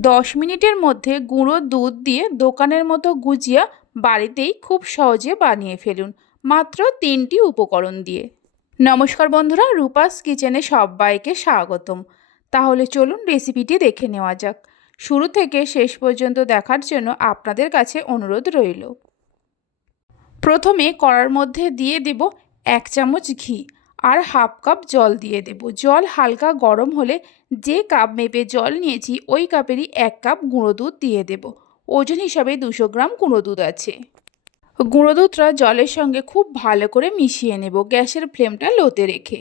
দশ মিনিটের মধ্যে গুঁড়ো দুধ দিয়ে দোকানের মতো গুজিয়া বাড়িতেই খুব সহজে বানিয়ে ফেলুন, মাত্র তিনটি উপকরণ দিয়ে। নমস্কার বন্ধুরা, রূপাস কিচেনে সবাইকে স্বাগতম। তাহলে চলুন রেসিপিটি দেখে নেওয়া যাক। শুরু থেকে শেষ পর্যন্ত দেখার জন্য আপনাদের কাছে অনুরোধ রইল। প্রথমে কড়ার মধ্যে দিয়ে দেব এক চামচ ঘি। আর হাফ কাপ জল দিয়ে দেব। জল হালকা গরম হলে যে কাপ মেপে জল নিয়েছি, ওই কাপেরই এক কাপ গুঁড়ো দুধ দিয়ে দেব। ওজন হিসাবে দুশো গ্রাম গুঁড়ো দুধ আছে। গুঁড়ো দুধটা জলের সঙ্গে খুব ভালো করে মিশিয়ে নেব গ্যাসের ফ্লেমটা লোতে রেখে।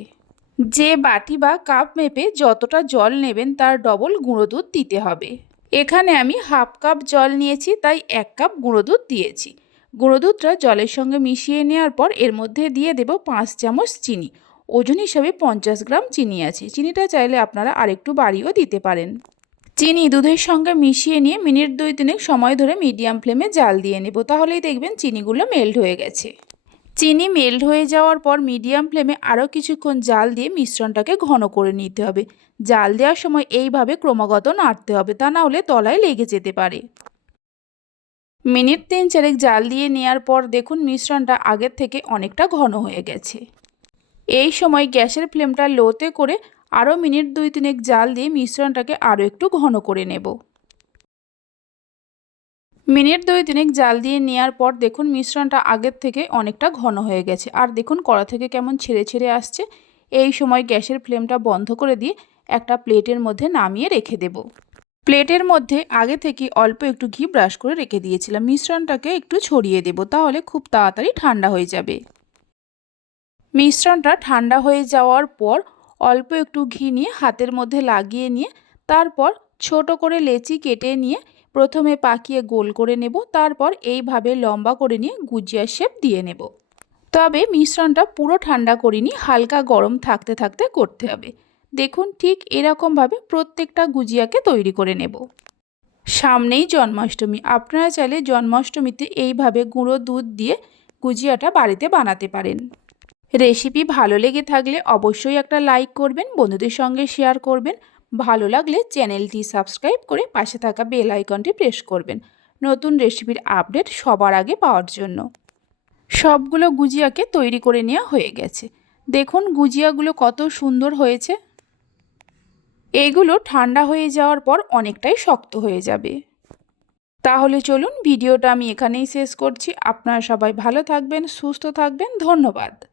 যে বাটি বা কাপ মেপে যতটা জল নেবেন, তার ডবল গুঁড়ো দুধ দিতে হবে। এখানে আমি হাফ কাপ জল নিয়েছি, তাই এক কাপ গুঁড়ো দুধ দিয়েছি। গুঁড়ো দুধটা জলের সঙ্গে মিশিয়ে নেওয়ার পর এর মধ্যে দিয়ে দেব পাঁচ চামচ চিনি। ওজন হিসাবে পঞ্চাশ গ্রাম চিনি আছে। চিনিটা চাইলে আপনারা আরেকটু বাড়িয়েও দিতে পারেন। চিনি দুধের সঙ্গে মিশিয়ে নিয়ে মিনিট দুই তিনেক সময় ধরে মিডিয়াম ফ্লেমে জাল দিয়ে নেব। তাহলেই দেখবেন চিনিগুলো মেল্ট হয়ে গেছে। চিনি মেল্ট হয়ে যাওয়ার পর মিডিয়াম ফ্লেমে আরও কিছুক্ষণ জাল দিয়ে মিশ্রণটাকে ঘন করে নিতে হবে। জাল দেওয়ার সময় এইভাবে ক্রমাগত নাড়তে হবে, তা না হলে তলায় লেগে যেতে পারে। মিনিট তিন চারেক জাল দিয়ে নেওয়ার পর দেখুন মিশ্রণটা আগের থেকে অনেকটা ঘন হয়ে গেছে। এই সময় গ্যাসের ফ্লেমটা লোতে করে আরও মিনিট দুই তিনেক জাল দিয়ে মিশ্রণটাকে আরও একটু ঘন করে নেব। মিনিট দুই তিনেক জাল দিয়ে নেওয়ার পর দেখুন মিশ্রণটা আগের থেকে অনেকটা ঘন হয়ে গেছে। আর দেখুন কড়া থেকে কেমন ছেড়ে ছেড়ে আসছে। এই সময় গ্যাসের ফ্লেমটা বন্ধ করে দিয়ে একটা প্লেটের মধ্যে নামিয়ে রেখে দেব। প্লেটের মধ্যে আগে থেকে অল্প একটু ঘি ব্রাশ করে রেখে দিয়েছিলাম। মিশ্রণটাকে একটু ছড়িয়ে দেব, তাহলে খুব তাড়াতাড়ি ঠান্ডা হয়ে যাবে। মিশ্রণটা ঠান্ডা হয়ে যাওয়ার পর অল্প একটু ঘি নিয়ে হাতের মধ্যে লাগিয়ে নিয়ে তারপর ছোট করে লেচি কেটে নিয়ে প্রথমে পাকিয়ে গোল করে নেব। তারপর এইভাবে লম্বা করে নিয়ে গুজিয়া শেপ দিয়ে নেব। তবে মিশ্রণটা পুরো ঠান্ডা করিনি, হালকা গরম থাকতে থাকতে করতে হবে। দেখুন ঠিক এরকমভাবে প্রত্যেকটা গুজিয়াকে তৈরি করে নেব। সামনেই জন্মাষ্টমী, আপনারা চাইলে জন্মাষ্টমীতে এইভাবে গুঁড়ো দুধ দিয়ে গুজিয়াটা বাড়িতে বানাতে পারেন। রেসিপি ভালো লেগে থাকলে অবশ্যই একটা লাইক করবেন, বন্ধুদের সঙ্গে শেয়ার করবেন। ভালো লাগলে চ্যানেলটি সাবস্ক্রাইব করে পাশে থাকা বেল আইকনটি প্রেস করবেন। নতুন রেসিপির আপডেট সবার আগে পাওয়ার জন্য। সবগুলো গুজিয়াকে তৈরি করে নেওয়া হয়ে গেছে। দেখুন গুজিয়াগুলো কত সুন্দর হয়েছে। এগুলো ঠান্ডা হয়ে যাওয়ার পর অনেকটাই শক্ত হয়ে যাবে। তাহলে চলুন, ভিডিওটা আমি এখানেই শেষ করছি। আপনারা সবাই ভালো থাকবেন, সুস্থ থাকবেন। ধন্যবাদ।